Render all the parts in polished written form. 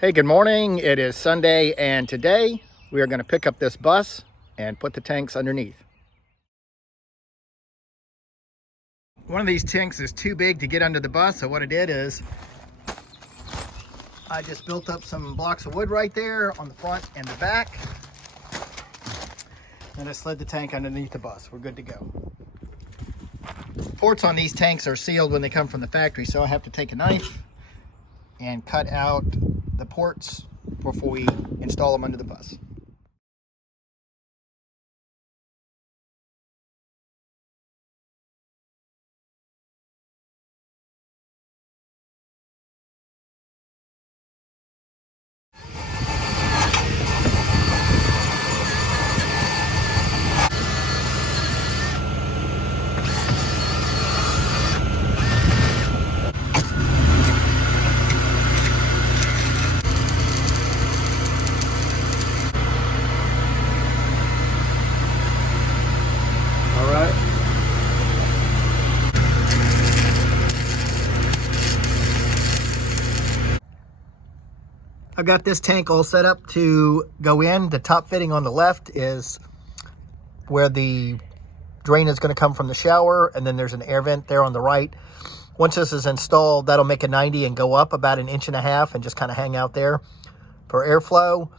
Hey, good morning. It is Sunday, and today we are going to pick up this bus and put the tanks underneath. One of these tanks is too big to get under the bus, so what I did is I just built up some blocks of wood right there on the front and the back, and I slid the tank underneath the bus. We're good to go. Ports on these tanks are sealed when they come from the factory, so I have to take a knife and cut out the ports before we install them under the bus. I've got this tank all set up to go in. The top fitting on the left is where the drain is going to come from the shower, and then there's an air vent there on the right. Once this is installed, that'll make a 90 and go up about 1.5 inches and just kind of hang out there for airflow.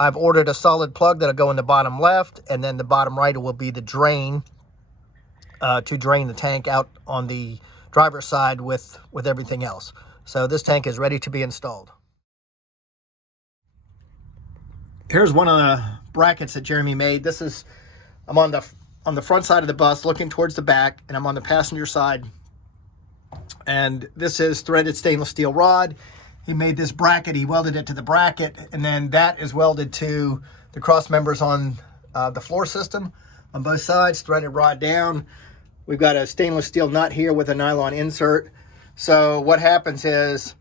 I've ordered a solid plug that'll go in the bottom left, and then the bottom right will be the drain to drain the tank out on the driver's side with everything else. So this tank is ready to be installed. Here's one of the brackets that Jeremy made. This is, I'm on the front side of the bus looking towards the back, and I'm on the passenger side. And this is threaded stainless steel rod. He made this bracket, he welded it to the bracket, and then that is welded to the cross members on the floor system on both sides, threaded rod down. We've got a stainless steel nut here with a nylon insert. So what happens is,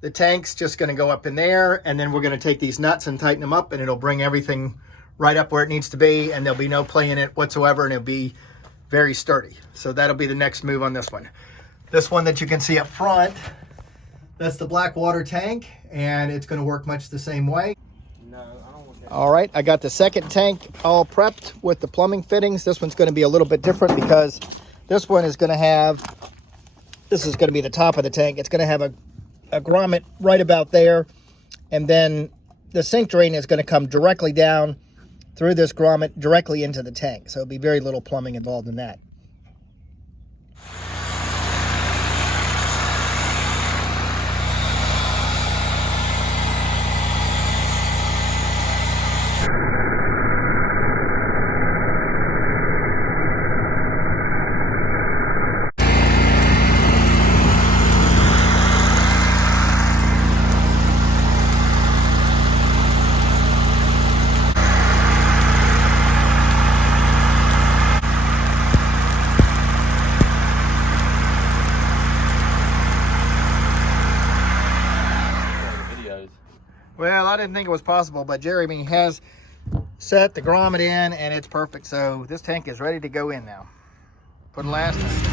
the tank's just going to go up in there, and then we're going to take these nuts and tighten them up, and it'll bring everything right up where it needs to be, and there'll be no play in it whatsoever, and it'll be very sturdy. So that'll be the next move on this one. This one that you can see up front, that's the black water tank, and it's going to work much the same way. No, I don't want that. All right, I got the second tank all prepped with the plumbing fittings. This one's going to be a little bit different because this one is going to have, this is going to be the top of the tank. It's going to have a grommet right about there, and then the sink drain is going to come directly down through this grommet directly into the tank, so it'll be very little plumbing involved in that. Well, I didn't think it was possible, but Jeremy has set the grommet in, and it's perfect. So this tank is ready to go in now. For the last time.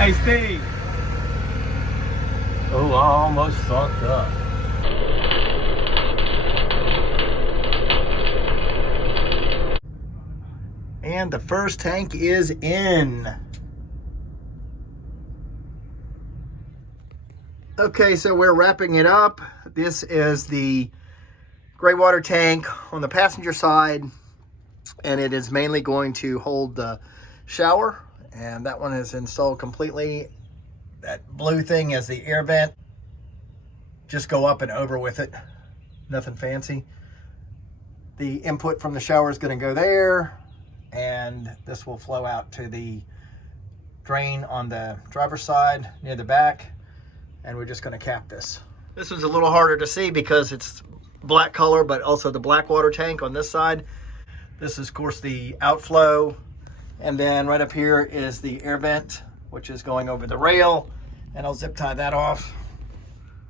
Hey, Steve. Oh, I almost fucked up. And the first tank is in. Okay, so we're wrapping it up. This is the gray water tank on the passenger side, and it is mainly going to hold the shower. And that one is installed completely. That blue thing is the air vent. Just go up and over with it. Nothing fancy. The input from the shower is going to go there, and this will flow out to the drain on the driver's side near the back, and we're just going to cap this. This was a little harder to see because it's black color, but also the black water tank on this side. This is, of course, the outflow And then right up here is the air vent, which is going over the rail, and I'll zip tie that off.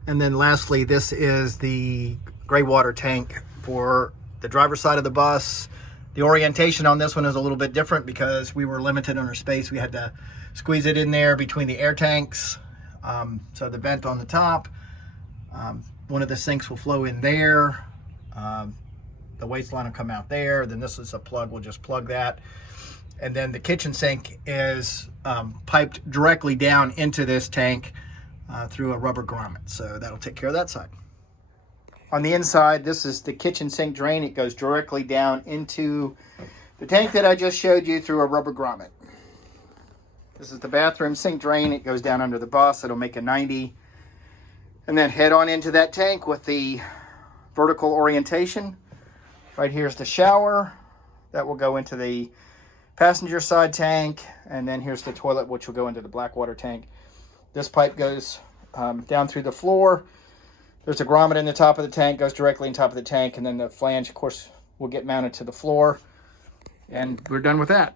And then lastly, this is the gray water tank for the driver's side of the bus. The orientation on this one is a little bit different because we were limited on our space. We had to squeeze it in there between the air tanks. So the vent on the top, one of the sinks will flow in there. The waistline will come out there. Then this is a plug, we'll just plug that. And then the kitchen sink is piped directly down into this tank through a rubber grommet. So that'll take care of that side. On the inside, this is the kitchen sink drain. It goes directly down into the tank that I just showed you through a rubber grommet. This is the bathroom sink drain. It goes down under the bus. It'll make a 90. And then head on into that tank with the vertical orientation. Right here's the shower. That will go into the passenger side tank. And then here's the toilet, which will go into the black water tank. This pipe goes down through the floor. There's a grommet in the top of the tank, goes directly in top of the tank, and then the flange, of course, will get mounted to the floor. And we're done with that.